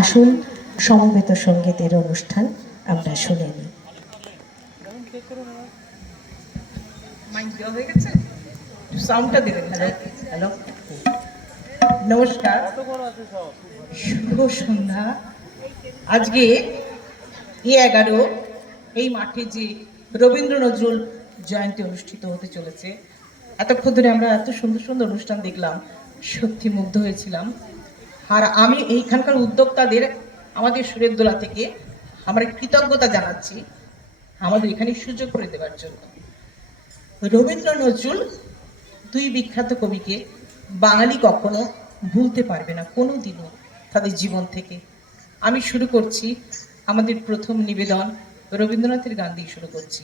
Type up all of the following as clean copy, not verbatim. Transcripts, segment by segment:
আসুন সমবেত সঙ্গীতের অনুষ্ঠান আমরা শুনে নিই। সাউন্ডটা দিলেন। হ্যালো হ্যালো, নমস্কার, শুভ সন্ধ্যা। আজকে E11 এই মাঠে যে রবীন্দ্র নজরুল জয়ন্তী অনুষ্ঠিত হতে চলেছে, এতক্ষণ ধরে আমরা এত সুন্দর সুন্দর অনুষ্ঠান দেখলাম, সত্যি মুগ্ধ হয়েছিলাম। আর আমি এইখানকার উদ্যোক্তাদের, আমাদের সুরের দোলা থেকে আমরা কৃতজ্ঞতা জানাচ্ছি আমাদের এখানে সুযোগ করে দেওয়ার জন্য। রবীন্দ্র নজরুল দুই বিখ্যাত কবিকে বাঙালি কখনো ভুলতে পারবে না কোনো দিনও তাদের জীবন থেকে। আমি শুরু করছি আমাদের প্রথম নিবেদন রবীন্দ্রনাথের গান দিয়ে শুরু করছি।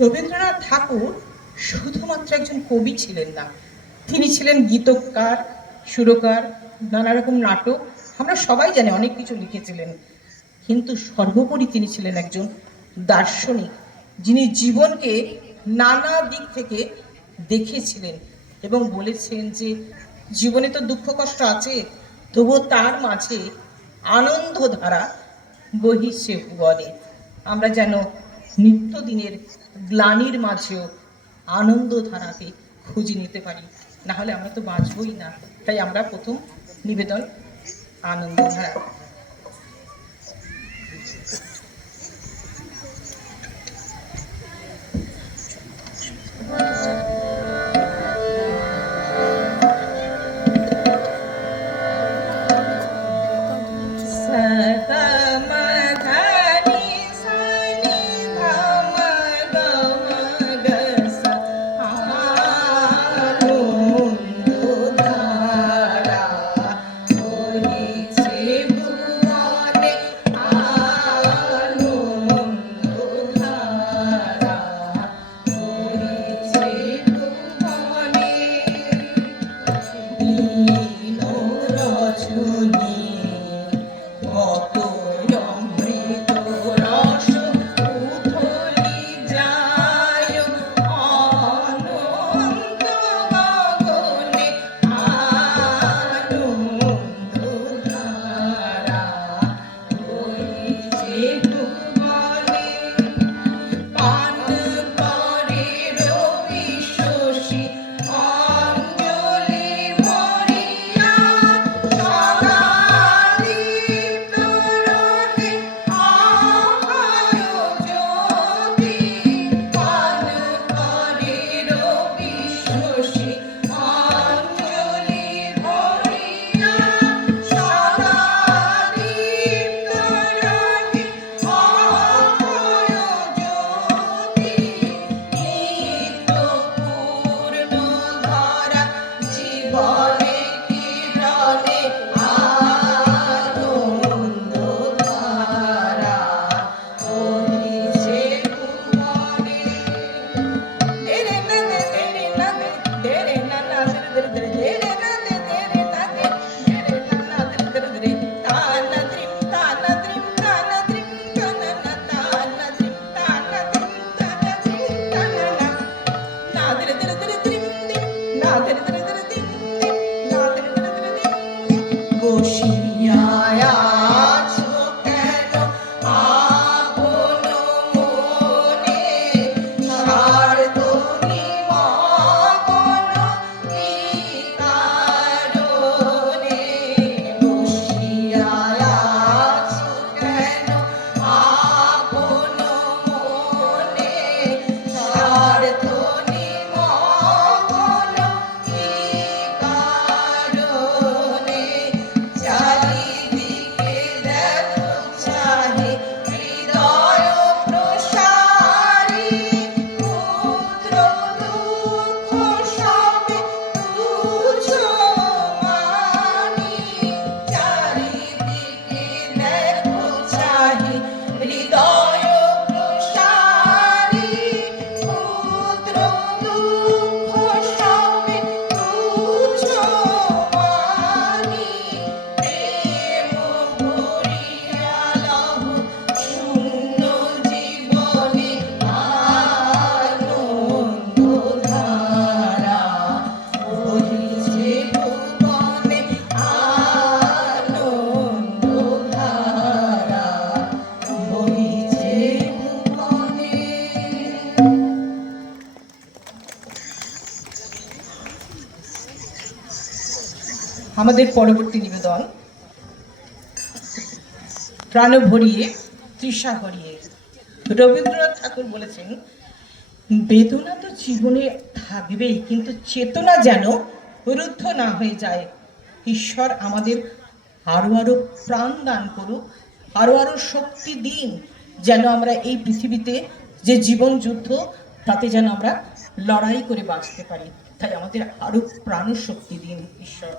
রবীন্দ্রনাথ ঠাকুর শুধুমাত্র একজন কবি ছিলেন না, তিনি ছিলেন গীতকার, সুরকার, নানা রকম নাটক, আমরা সবাই জানি অনেক কিছু লিখেছিলেন। কিন্তু সর্বোপরি তিনি ছিলেন একজন দার্শনিক, যিনি জীবনকে নানা দিক থেকে দেখেছিলেন এবং বলেছেন যে জীবনে তো দুঃখ কষ্ট আছে, তবুও তার মাঝে আনন্দধারা বহিছে ভুবনে। আমরা যেন নিত্যদিনের গ্লানির মাঝেও আনন্দধারাকে খুঁজে নিতে পারি, না হলে আমরা তো বাঁচবই না। তাই আমরা প্রথম নিবেদন আনন্দধারা। চারিদিকে আমাদের পরবর্তী নিবেদন প্রাণ ভরিয়ে তৃষা হরিয়ে। রবীন্দ্রনাথ ঠাকুর বলেছেন, বেদনা তো জীবনে থাকবেই, কিন্তু চেতনা যেন রুদ্ধ না হয়ে যায়। ঈশ্বর আমাদের আরো আরো প্রাণ দান করুক, আরো আরো শক্তি দিন, যেন আমরা এই পৃথিবীতে যে জীবন যুদ্ধ, তাতে যেন আমরা লড়াই করে বাঁচতে পারি। তাই আমাদের আরো প্রাণ শক্তি দিন ঈশ্বর।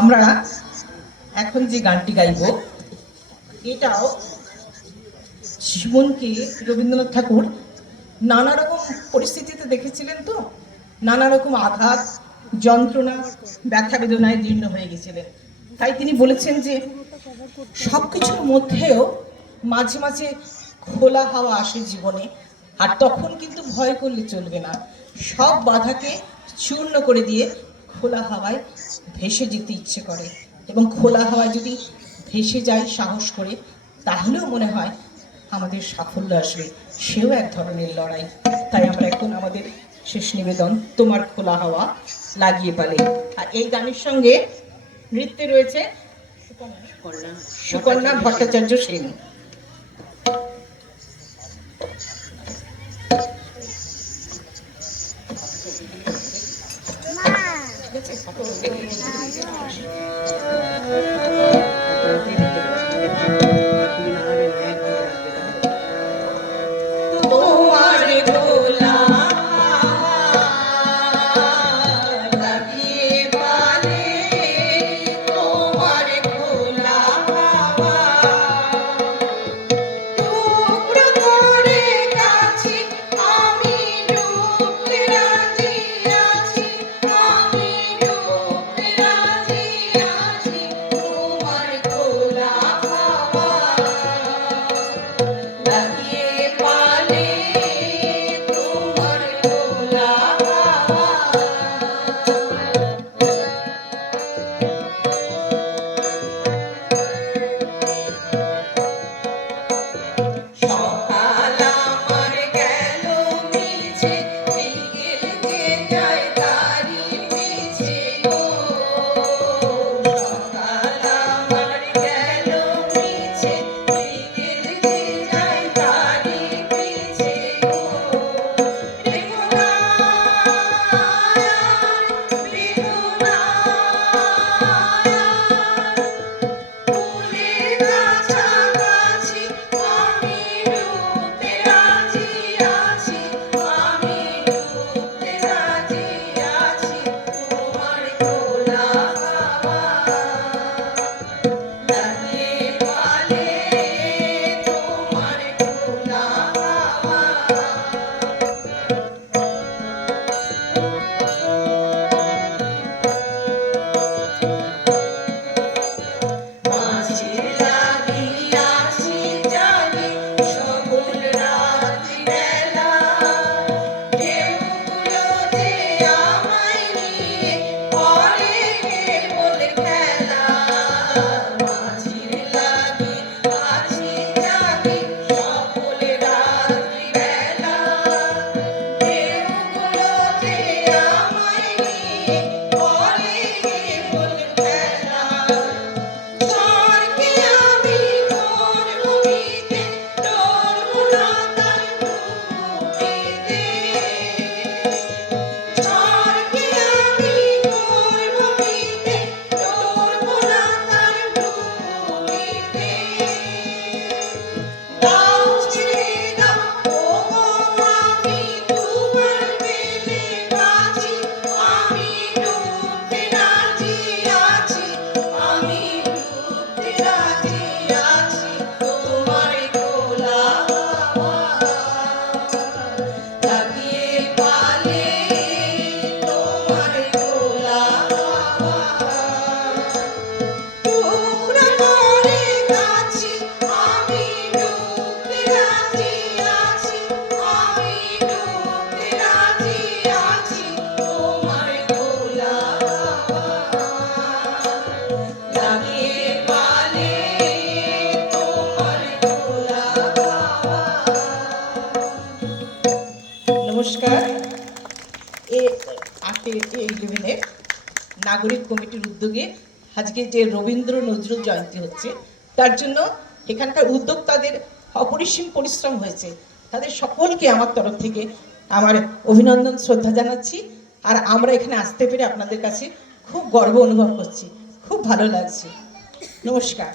আমরা এখন যে গানটি গাইব, এটাও জীবনকে রবীন্দ্রনাথ ঠাকুর নানা রকম পরিস্থিতিতে দেখেছিলেন, তো নানা রকম আঘাত, যন্ত্রণা, ব্যথা বেদনায় জীর্ণ হয়ে গেছিলেন। তাই তিনি বলেছেন যে সবকিছুর মধ্যেও মাঝে মাঝে খোলা হাওয়া আসে জীবনে, আর তখন কিন্তু ভয় করলে চলবে না। সব বাধাকে চূর্ণ করে দিয়ে খোলা হাওয়ায় ভেসে যেতে ইচ্ছে করে, এবং খোলা হাওয়ায় যদি ভেসে যায় সাহস করে, তাহলেও মনে হয় আমাদের সাফল্য আসবে। সেও এক ধরনের লড়াই। তাই আমরা এখন আমাদের শেষ নিবেদন তোমার খোলা হাওয়া লাগিয়ে পালে। আর এই গানের সঙ্গে নৃত্যে রয়েছে সুকন্যা ভট্টাচার্য সেন। ঠিক আছে। তোমার গোলা লাগিয়ে পালে তোমার গোলা টুকরো করে কাছে আমি ডুবতে রাজি আছি, আমি ডুবতে রাজি আছি, তোমার গোলা লাগিয়ে পালে তোমার গোলা সকাল আমার গেল মিছে, বিকেল যে যায় তারি পিছে গো। সকাল আমার গেল মিছে, বিকেল যে যায় তারি পিছে গো। ফুলের কাছাকাছি আমি ডুবতে রাজি আছি, আমি ডুবতে রাজি আছি, তোমার গোলা লাগিয়ে পালে তোমার গোলা মাঝে লাগিয়াছি জানি সকল রাত্রি বেলা, ঢেউগুলো যে আমায় নিয়ে করে কেবল খেলা। মাঝে লাগিয়াছি জানি সকল রাত্রি বেলা, ঢেউগুলো যে আমায় নিয়ে করে কেবল খেলা। ঝড়কে আমি করব মিতে, ডরব না তার ডুবিতে। ঝড়কে আমি করব মিতে, ডরব না তার ডুবিতে। দাও ছেড়ে দাও ওগো আমি তোমার পেলে বাঁচি, আমি ডুবতে রাজি আছি, আমি ডুবতে রাজি আছি, তোমার গোলা লাগিয়ে পালে তোমার গোলা টুকরো করে কাছে আমি ডুবতে রাজি আছি, আমি ডুবতে রাজি আছি, তোমার গোলা লাগিয়ে পালে তোমার গোলা। নমস্কার। এই নাগরিক কমিটির উদ্যোগে আজকে যে রবীন্দ্র নজরুল জয়ন্তী হচ্ছে, তার জন্য এখানকার উদ্যোক্তাদের অপরিসীম পরিশ্রম হয়েছে। তাদের সকলকে আমার তরফ থেকে আমার অভিনন্দন শ্রদ্ধা জানাচ্ছি। আর আমরা এখানে আসতে পেরে আপনাদের কাছে খুব গর্ব অনুভব করছি, খুব ভালো লাগছে। নমস্কার।